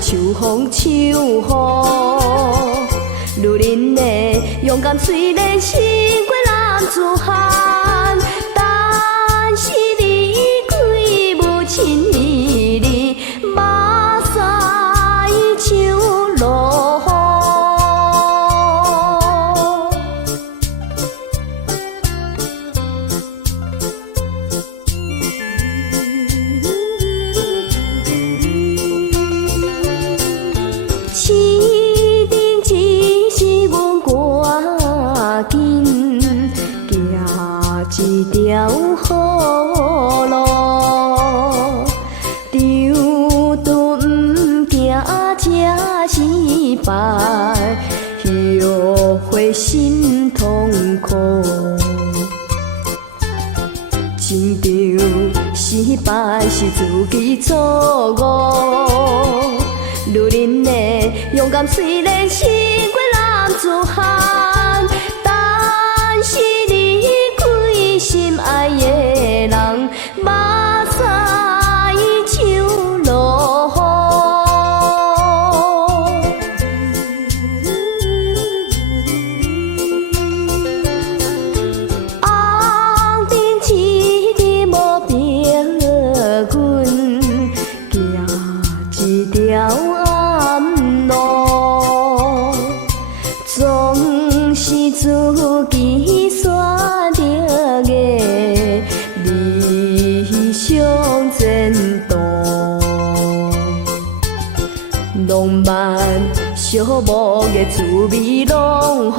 秋风秋雨，如恁的勇敢虽然胜过男子汉，但是离开母亲离离，目屎像落雨。市顶只是阮赶紧行一条好路，长途毋惊这失败，后悔心痛苦。情场失败是自己错误。如恁的勇敢虽然胜过男子汉，但是离开心爱的人，目屎像落雨。红灯一直无凭阮行一条总是自己选择的理想前途，浪漫寂寞的滋味拢予